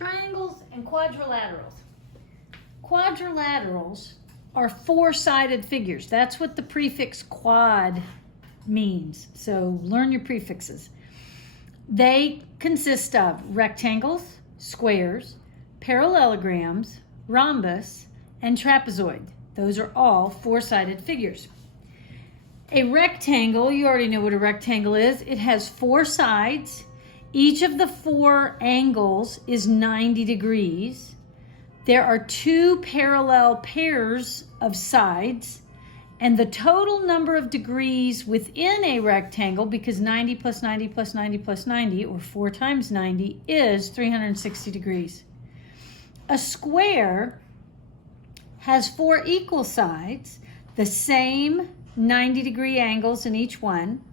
Triangles and quadrilaterals. Quadrilaterals are four-sided figures. That's what the prefix quad means. So learn your prefixes. They consist of rectangles, squares, parallelograms, rhombus, and trapezoid. Those are all four-sided figures. A rectangle, you already know what a rectangle is. It has four sides. Each of the four angles is 90 degrees. There are two parallel pairs of sides, and the total number of degrees within a rectangle, because 90 plus 90 plus 90 plus 90, or 4 times 90, is 360 degrees. A square has four equal sides, the same 90-degree angles in each one,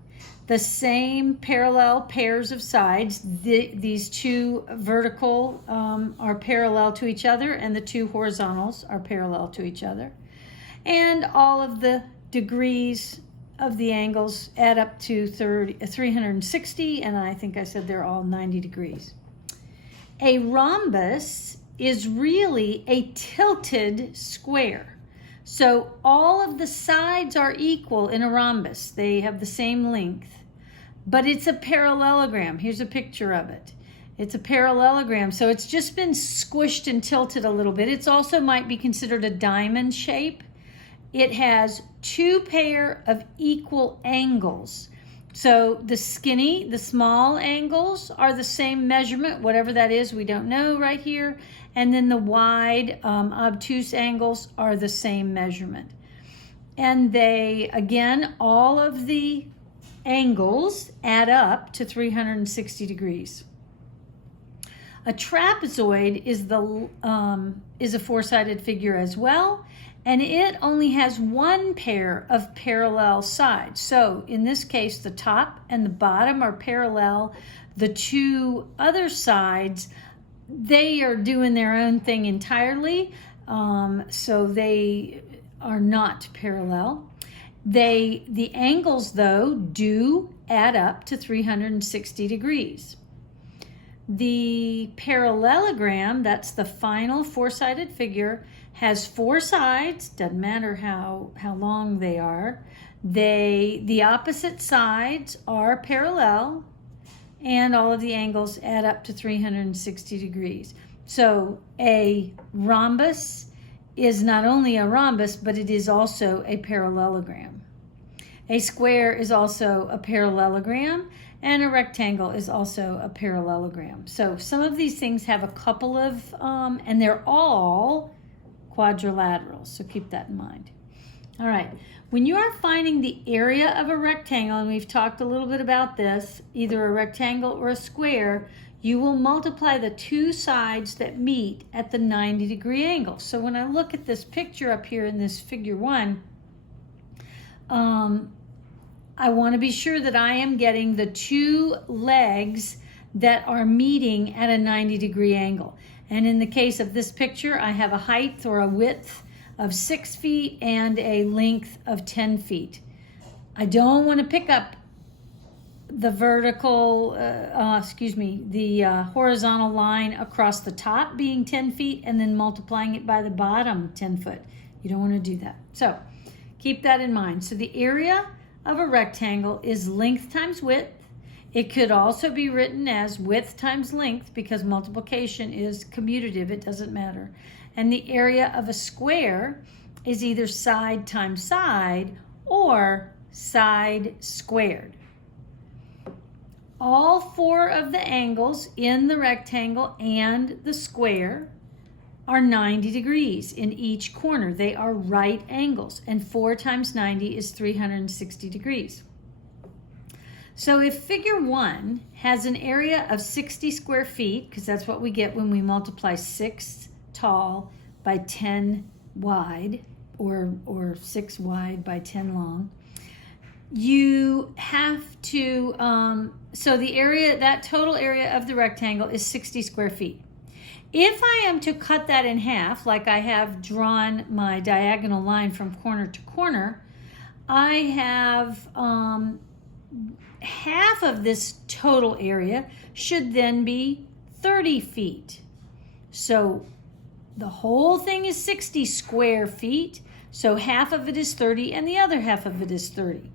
the same parallel pairs of sides. These two vertical are parallel to each other, and the two horizontals are parallel to each other. And all of the degrees of the angles add up to 360, and I think I said they're all 90 degrees. A rhombus is really a tilted square. So all of the sides are equal in a rhombus. They have the same length, but it's a parallelogram. Here's a picture of it. It's a parallelogram, so it's just been squished and tilted a little bit. It's also might be considered a diamond shape. It has two pair of equal angles. So the small angles are the same measurement, whatever that is, we don't know right here. And then the wide, obtuse angles are the same measurement. And they, again, all of the angles add up to 360 degrees. A trapezoid is a four-sided figure as well, and it only has one pair of parallel sides. So in this case, the top and the bottom are parallel. The two other sides, they are doing their own thing entirely, so they are not parallel. The angles, though, do add up to 360 degrees. The parallelogram, that's the final four-sided figure, has four sides, doesn't matter how long they are. The opposite sides are parallel, and all of the angles add up to 360 degrees. So a rhombus is not only a rhombus, but it is also a parallelogram. A square is also a parallelogram, and a rectangle is also a parallelogram. So some of these things have a couple of, and they're all quadrilaterals, so keep that in mind. All right, when you are finding the area of a rectangle, and we've talked a little bit about this, either a rectangle or a square, you will multiply the two sides that meet at the 90-degree angle. So when I look at this picture up here in this figure 1, I want to be sure that I am getting the two legs that are meeting at a 90-degree angle. And in the case of this picture, I have a height or a width of 6 feet and a length of 10 feet. I don't want to pick up the vertical, the horizontal line across the top being 10 feet and then multiplying it by the bottom 10 foot. You don't want to do that. So keep that in mind. So the area of a rectangle is length times width. It could also be written as width times length because multiplication is commutative, it doesn't matter. And the area of a square is either side times side or side squared. All four of the angles in the rectangle and the square are 90 degrees in each corner. They are right angles, and 4 times 90 is 360 degrees. So if figure 1 has an area of 60 square feet, because that's what we get when we multiply 6 tall by 10 wide, or 6 wide by 10 long, you have to, so the area, that total area of the rectangle is 60 square feet. If I am to cut that in half, like I have drawn my diagonal line from corner to corner, I have half of this total area should then be 30 feet. So the whole thing is 60 square feet. So half of it is 30 and the other half of it is 30.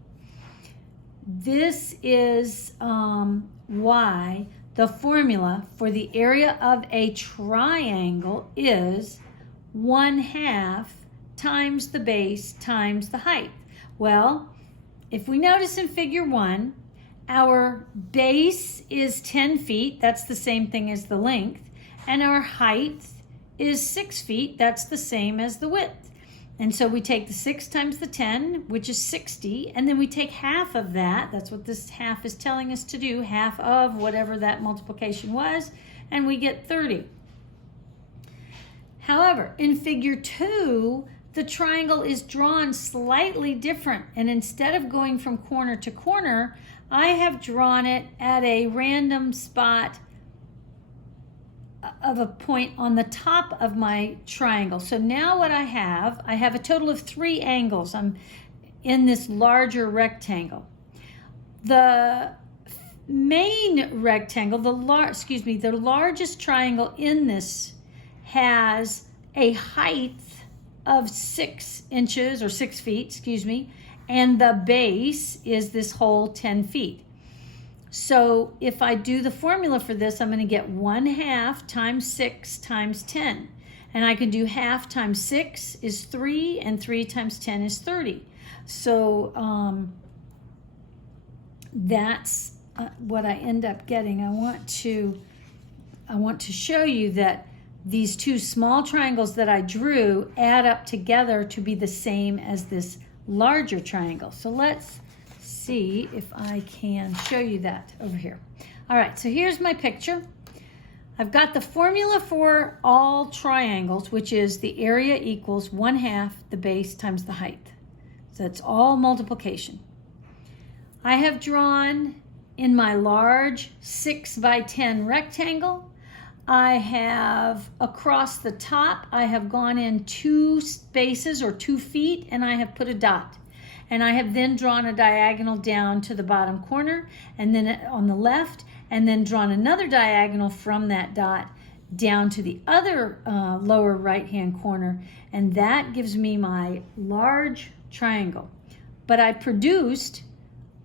This is why the formula for the area of a triangle is 1/2 times the base times the height. Well, if we notice in figure 1, our base is 10 feet, that's the same thing as the length, and our height is 6 feet, that's the same as the width. And so we take the 6 times the 10, which is 60, and then we take half of that, that's what this half is telling us to do, half of whatever that multiplication was, and we get 30. However, in figure 2, the triangle is drawn slightly different, and instead of going from corner to corner, I have drawn it at a random spot of a point on the top of my triangle. So now what I have a total of 3 angles. I'm in this larger rectangle. The main rectangle, the largest triangle in this has a height of 6 inches or 6 feet, and the base is this whole 10 feet. So if I do the formula for this, I'm going to get 1/2 times 6 times 10. And I can do half times 6 is 3, and 3 times 10 is 30. So that's what I end up getting. I want to show you that these 2 small triangles that I drew add up together to be the same as this larger triangle. So let's see if I can show you that over here. All right, so here's my picture. I've got the formula for all triangles, which is the area equals 1/2 the base times the height. So it's all multiplication. I have drawn in my large 6 by 10 rectangle. I have across the top, I have gone in 2 spaces or 2 feet, and I have put a dot. And I have then drawn a diagonal down to the bottom corner, and then on the left, and then drawn another diagonal from that dot down to the other lower right-hand corner, and that gives me my large triangle. But I produced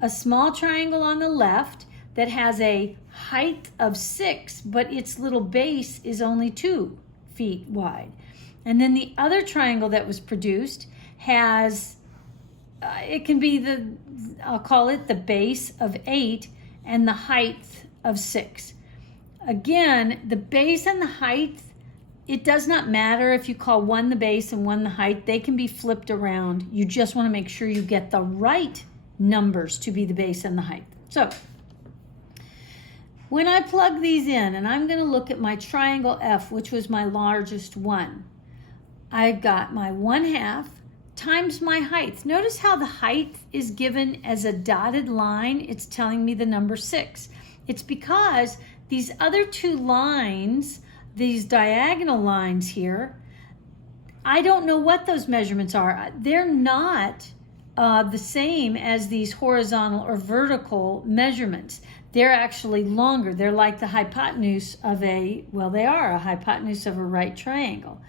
a small triangle on the left that has a height of 6, but its little base is only 2 feet wide. And then the other triangle that was produced has it can be I'll call it the base of 8 and the height of 6. Again, the base and the height, it does not matter if you call one the base and one the height. They can be flipped around. You just want to make sure you get the right numbers to be the base and the height. So when I plug these in, and I'm going to look at my triangle F, which was my largest one, I've got my 1/2 times my height. Notice how the height is given as a dotted line. It's telling me the number 6. It's because these other 2 lines, these diagonal lines here, I don't know what those measurements are. They're not the same as these horizontal or vertical measurements. They're actually longer. They're like the hypotenuse of they are a hypotenuse of a right triangle.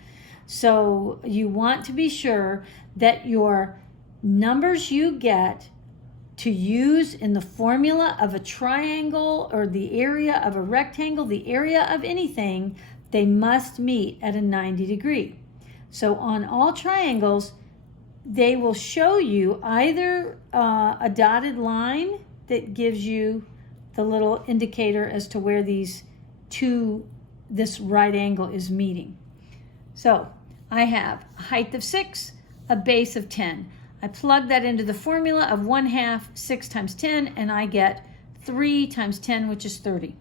So you want to be sure that your numbers you get to use in the formula of a triangle or the area of a rectangle, the area of anything, they must meet at a 90 degree. So on all triangles, they will show you either a dotted line that gives you the little indicator as to where this right angle is meeting. So I have a height of 6, a base of 10. I plug that into the formula of 1/2 6 times 10, and I get 3 times 10, which is 30.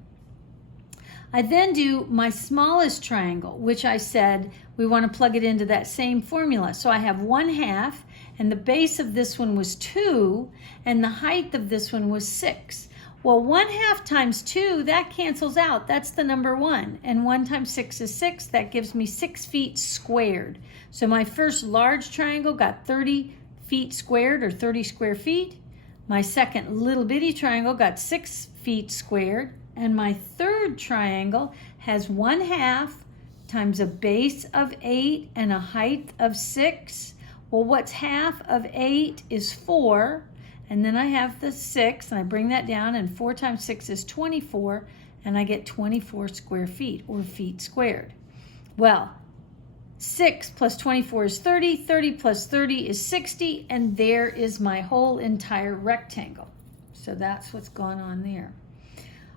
I then do my smallest triangle, which I said we want to plug it into that same formula. So I have 1/2, and the base of this one was 2, and the height of this one was 6. Well, 1/2 times 2, that cancels out. That's the number 1. And 1 times 6 is 6. That gives me 6 feet squared. So my first large triangle got 30 feet squared, or 30 square feet. My second little bitty triangle got 6 feet squared. And my third triangle has 1/2 times a base of 8 and a height of 6. Well, what's half of 8 is 4, and then I have the 6, and I bring that down, and 4 times 6 is 24, and I get 24 square feet, or feet squared. Well, 6 plus 24 is 30, 30 plus 30 is 60, and there is my whole entire rectangle. So that's what's going on there.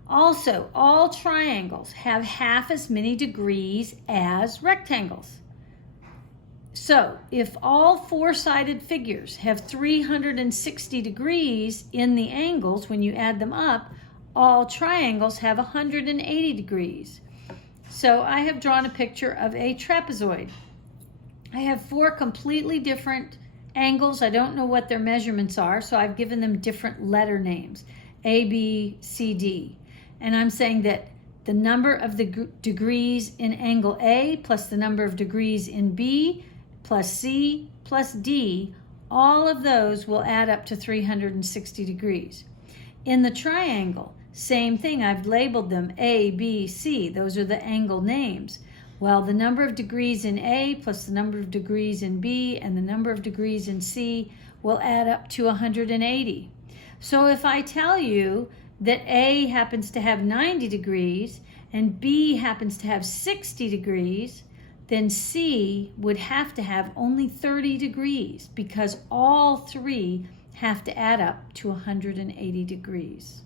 Also, all triangles have half as many degrees as rectangles. So, if all four-sided figures have 360 degrees in the angles when you add them up, all triangles have 180 degrees. So, I have drawn a picture of a trapezoid. I have 4 completely different angles. I don't know what their measurements are, so I've given them different letter names, A, B, C, D. And I'm saying that the number of the degrees in angle A plus the number of degrees in B plus C plus D, all of those will add up to 360 degrees. In the triangle, same thing. I've labeled them A, B, C. Those are the angle names. Well, the number of degrees in A plus the number of degrees in B and the number of degrees in C will add up to 180. So if I tell you that A happens to have 90 degrees and B happens to have 60 degrees, then C would have to have only 30 degrees because all 3 have to add up to 180 degrees.